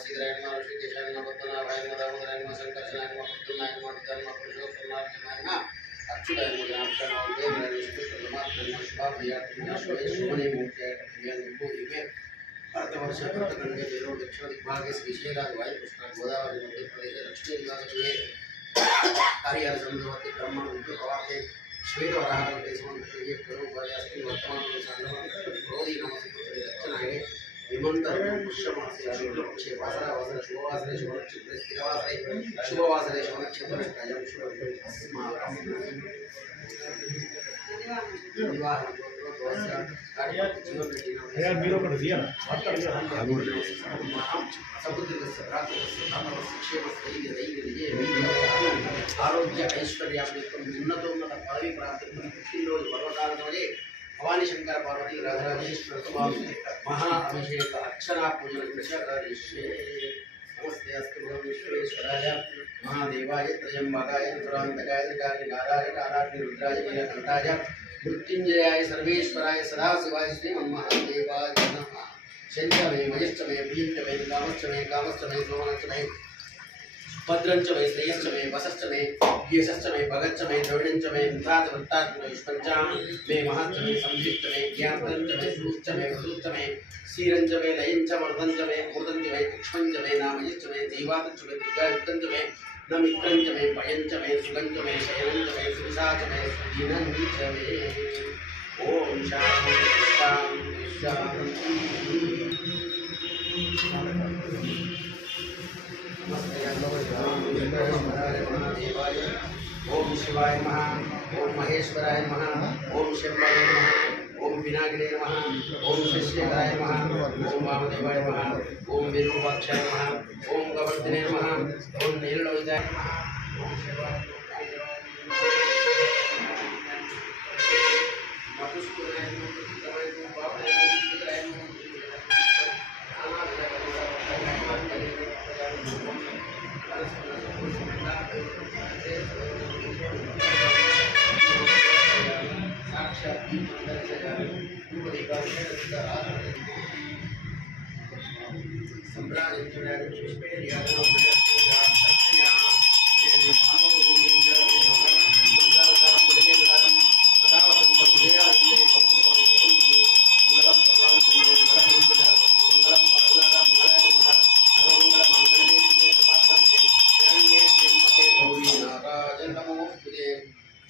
శ్రీధరాయ నమః ఋషికేశాయ నమః పద్మనాభాయ నమః దామోదరాయ నమః సంకర్షణాయ నమః ప్రద్యుమ్నాయ నమః ధర్మ పురుషోత్తమాయ నమః అచ్యుతాయ నమః జ్ఞానప్రదాయ విష్ణుప్రదమాత్మ శుభాభయాత్మ శుభనే మూర్తయ ఇవే भारतवर्ष उत्तरखंड बेरोड दक्षिण दिग्भाग श्रीशैल वायु कृष्णा गोदावरी मध्य प्रदेश दक्षिण दिग्भागे कार्य संभवति ब्रह्मण उद्योग प्रवाहे श्वेत वराह देशों के करो वायास्ति वर्तमान में संगम क्रोधी नमः पुत्र दक्षिणाये विमंतर पुष्यमासे शुक्ल पक्षे वासरा वासर शुभवासरे शुभ नक्षत्र स्थिरवासरे शुभवासरे शुभ नक्षत्र कायम शुभ विवाह यार मीरो कर दिया ना आरोग्य ऐश्वर्यात्मकं उन्नतोन्नत पदवी प्राप्ति पुण्यतिथि पर्वकाले भवानी शंकर पार्वती राजराजेश्वर महा अभिषेक अक्षरा पूजन करिष्ये नमस्ते अस्तु विश्वेश्वराय महादेवाय त्रयंबकाय दुरांतकाय कालिकाय कालाग्नि रुद्राय नीलकंठाय मृत्युंजयाय सर्वेश्वराय सदाशिवाय श्री महादेवाय नमः शंकरमे महेश्वरमे प्रियंकमे कामश्चमे सोमनश्चमे भद्रंचमे श्रेयश्चमे वसश्चमे यशश्चमे भगच्चमे द्रविणंचमे वृत्तात्मयुष्पंचाम मे महच्चमे संयुक्तमे ज्ञातंचमे सुश्चमे वसुश्चमे क्षीरंचमे लयंचमर्दंचमे अमृतंचमे कुक्ष्मंचमे नामयश्चमे जीवातंचमे दुर्गायुक्तंचमे नमित्रंचमे पयंचमे सुगंचमे शयनंचमे सुविशाचमे सुदीनंचमे ओम शांति शांति शांति ओम शिवाय नमः ओम महेश्वराय नमः ओम शंभवे नमः ओम विनायकाय नमः ओम शशिकाय नमः ओम वामदेवाय नमः ओम विरूपाक्षाय नमः ओम गवर्धने नमः ओम नीललोहिताय नमः ओम शिवाय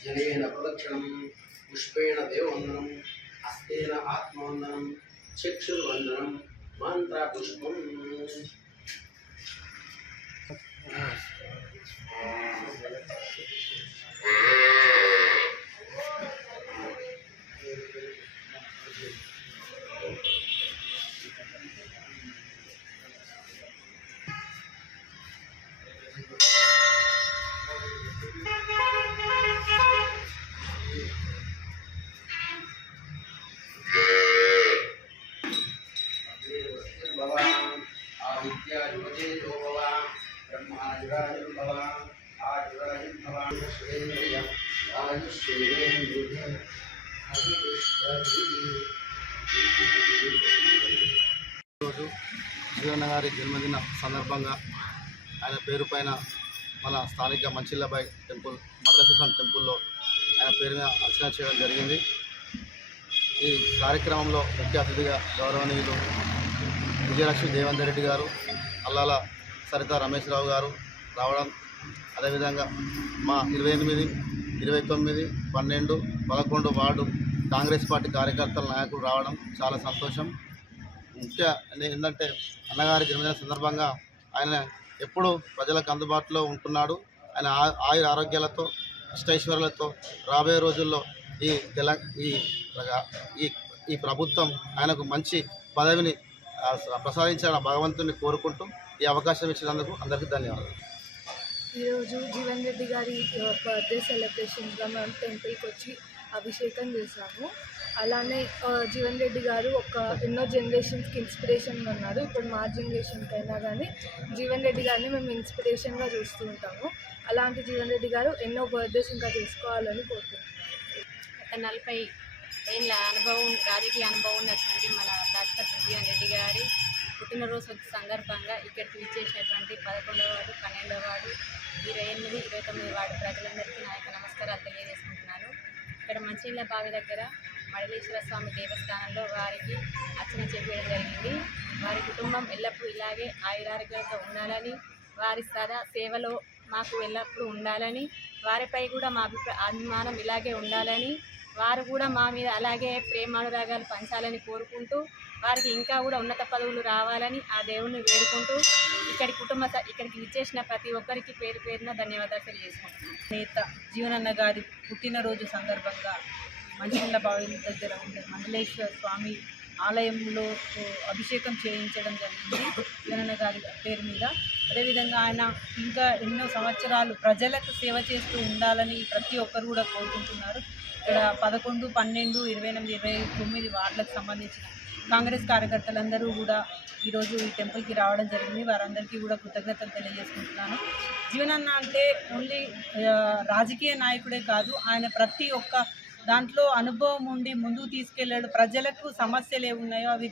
जलेन प्रदक्षिणं पुष्पेण देववन्दनं हस्तेन आत्मवन्दनं चक्षुर्वन्दनं मंत्रपुष्पम् జీవన్న గారి జన్మదిన సందర్భంగా ఆయన పేరు పైన మన స్థానిక మంచిల్లబాయ్ టెంపుల్ మరళేశ్వరం టెంపుల్లో ఆయన పేరు మీద అర్చన చేయడం జరిగింది. ఈ కార్యక్రమంలో ముఖ్య అతిథిగా గౌరవనీయులు విజయలక్ష్మి దేవేందర్ రెడ్డి గారు, అల్లాల సరిత రమేశ్వరరావు గారు రావడం, అదేవిధంగా మా 28, 29, 12, 11 వార్డు కాంగ్రెస్ పార్టీ కార్యకర్తల నాయకులు రావడం చాలా సంతోషం. ముఖ్య ఏంటంటే అన్నగారి జన్మదిన సందర్భంగా ఆయన ఎప్పుడు ప్రజలకు అందుబాటులో ఉంటున్నాడు. ఆయన ఆయుర ఆరోగ్యాలతో అష్టైశ్వర్యాలతో రాబోయే రోజుల్లో ఈ ప్రభుత్వం ఆయనకు మంచి పదవిని ప్రసాదించాలని భగవంతుని కోరుకుంటూ ఈ అవకాశం ఇచ్చినందుకు అందరికీ ధన్యవాదాలు. ఈరోజు జీవన్ రెడ్డి గారి బర్త్డే సెలబ్రేషన్గా మేము టెంపుల్కి వచ్చి అభిషేకం చేశాము. అలానే జీవన్ రెడ్డి గారు ఎన్నో జనరేషన్స్కి ఇన్స్పిరేషన్గా ఉన్నారు. ఇప్పుడు మా జనరేషన్కి అయినా కానీ జీవన్ రెడ్డి గారిని మేము ఇన్స్పిరేషన్గా చూస్తూ ఉంటాము. అలాంటి జీవన్ రెడ్డి గారు ఎన్నో బర్త్డేస్ ఇంకా చేసుకోవాలని కోరుకుంటున్నాం. 40 ఏళ్ళ అనుభవం, రాజకీయ అనుభవం ఉన్నటువంటి మన డాక్టర్ జీవన్ రెడ్డి గారి పుట్టినరోజు సందర్భంగా ఇక్కడికి విచ్చేసినటువంటి 11వ వార్డు, 12వ వార్డు, 28, 29 వార్డు ప్రజలందరికీ నా యొక్క నమస్కారాలు తెలియజేసుకుంటున్నాను. ఇక్కడ మంచినీళ్ళ బావి దగ్గర మడలేశ్వర స్వామి దేవస్థానంలో వారికి అర్చన చేపడం జరిగింది. వారి కుటుంబం ఎల్లప్పుడూ ఇలాగే ఆయురారోగ్యాలతో ఉండాలని, వారి సదా సేవలో మాకు ఎల్లప్పుడూ ఉండాలని, వారిపై కూడా మా అభిమానం ఇలాగే ఉండాలని, వారు కూడా మా మీద అలాగే ప్రేమానురాగాలు పంచాలని కోరుకుంటూ, వారికి ఇంకా కూడా ఉన్నత పదవులు రావాలని ఆ దేవుణ్ణి వేడుకుంటూ ఇక్కడికి విచ్చేసిన ప్రతి ఒక్కరికి పేరు పేరున ధన్యవాదాలు తెలియజేసుకుంటున్నాను. నేత జీవనన్న గారి పుట్టినరోజు సందర్భంగా మంచినీళ్ళ బావి దగ్గర ఉండే మండలేశ్వర స్వామి ఆలయంలో అభిషేకం చేయించడం జరిగింది జీవనన్న గారి పేరు మీద. అదేవిధంగా ఆయన ఇంకా ఎన్నో సంవత్సరాలు ప్రజలకు సేవ చేస్తూ ఉండాలని ప్రతి ఒక్కరు కూడా కోరుకుంటున్నారు. ఇక్కడ 11, 12, 28, 29 వార్డులకు సంబంధించిన కాంగ్రెస్ కార్యకర్తలందరూ కూడా ఈరోజు ఈ టెంపుల్కి రావడం జరిగింది. వారందరికీ కూడా కృతజ్ఞతలు తెలియజేసుకుంటున్నాను. జీవనన్న అంటే ఓన్లీ రాజకీయ నాయకుడే కాదు, ఆయన ప్రతి ఒక్క దాంట్లో అనుభవం ఉండి ముందుకు తీసుకెళ్ళాడు. ప్రజలకు సమస్యలు ఏమున్నాయో అవి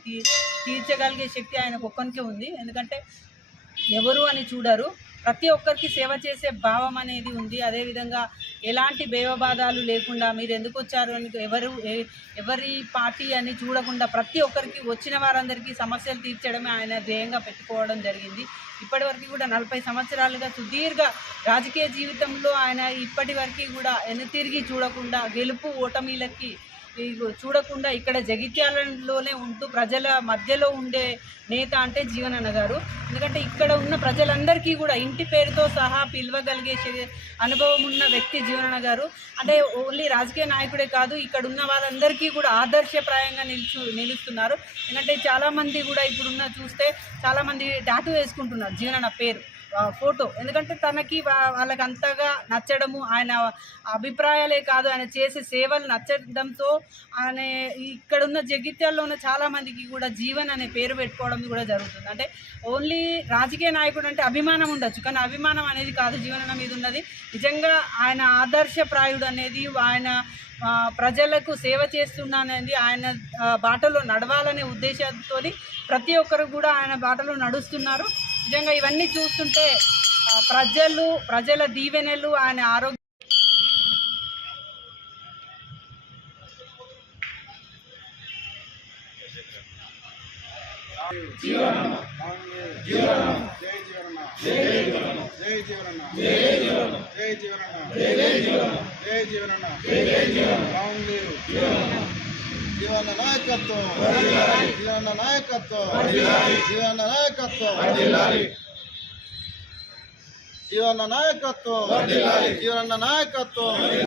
తీర్చగలిగే శక్తి ఆయనకు ఒక్కరికే ఉంది. ఎందుకంటే ఎవరు అని చూడరు, ప్రతి ఒక్కరికి సేవ చేసే భావం అనేది ఉంది. అదేవిధంగా ఎలాంటి భేదభాదాలు లేకుండా మీరు ఎందుకు వచ్చారు అని ఎవరి పార్టీ అని చూడకుండా ప్రతి ఒక్కరికి వచ్చిన వారందరికీ సమస్యలు తీర్చడమే ఆయన ధ్యేయంగా పెట్టుకోవడం జరిగింది. ఇప్పటివరకు కూడా 40 సంవత్సరాలుగా సుదీర్ఘ రాజకీయ జీవితంలో ఆయన ఇప్పటి వరకు కూడా వెనుతిరిగి చూడకుండా, గెలుపు ఓటమిలకి చూడకుండా ఇక్కడ జగిత్యాలలోనే ఉంటూ ప్రజల మధ్యలో ఉండే నేత అంటే జీవనన్న గారు. ఎందుకంటే ఇక్కడ ఉన్న ప్రజలందరికీ కూడా ఇంటి పేరుతో సహా పిలవగలిగే అనుభవం ఉన్న వ్యక్తి జీవనన్న గారు. అంటే ఓన్లీ రాజకీయ నాయకుడే కాదు, ఇక్కడ ఉన్న వాళ్ళందరికీ కూడా ఆదర్శప్రాయంగా నిలుస్తున్నారు. ఎందుకంటే చాలామంది కూడా ఇప్పుడున్న చూస్తే చాలామంది టాటూ వేసుకుంటున్నారు జీవనన్న పేరు ఫోటో. ఎందుకంటే తనకి వాళ్ళకి అంతగా నచ్చడము, ఆయన అభిప్రాయాలే కాదు ఆయన చేసే సేవలు నచ్చడంతో ఆయన ఇక్కడున్న జగిత్యాల్లో ఉన్న చాలామందికి కూడా జీవన్ అనే పేరు పెట్టుకోవడం కూడా జరుగుతుంది. అంటే ఓన్లీ రాజకీయ నాయకుడు అంటే అభిమానం ఉండొచ్చు, కానీ అభిమానం అనేది కాదు జీవనన్న మీద ఉన్నది. నిజంగా ఆయన ఆదర్శప్రాయుడు అనేది, ఆయన ప్రజలకు సేవ చేస్తున్నానని ఆయన బాటలో నడవాలనే ఉద్దేశంతో ప్రతి ఒక్కరు కూడా ఆయన బాటలో నడుస్తున్నారు. నిజంగా ఇవన్నీ చూస్తుంటే ప్రజల దీవెనలు, ఆయన ఆరోగ్యం జీవన నాయకత్వం, జీవన నాయకత్వం, జీవన నాయకత్వం, జీవన నాయకత్వం, జీవన నాయకత్వం.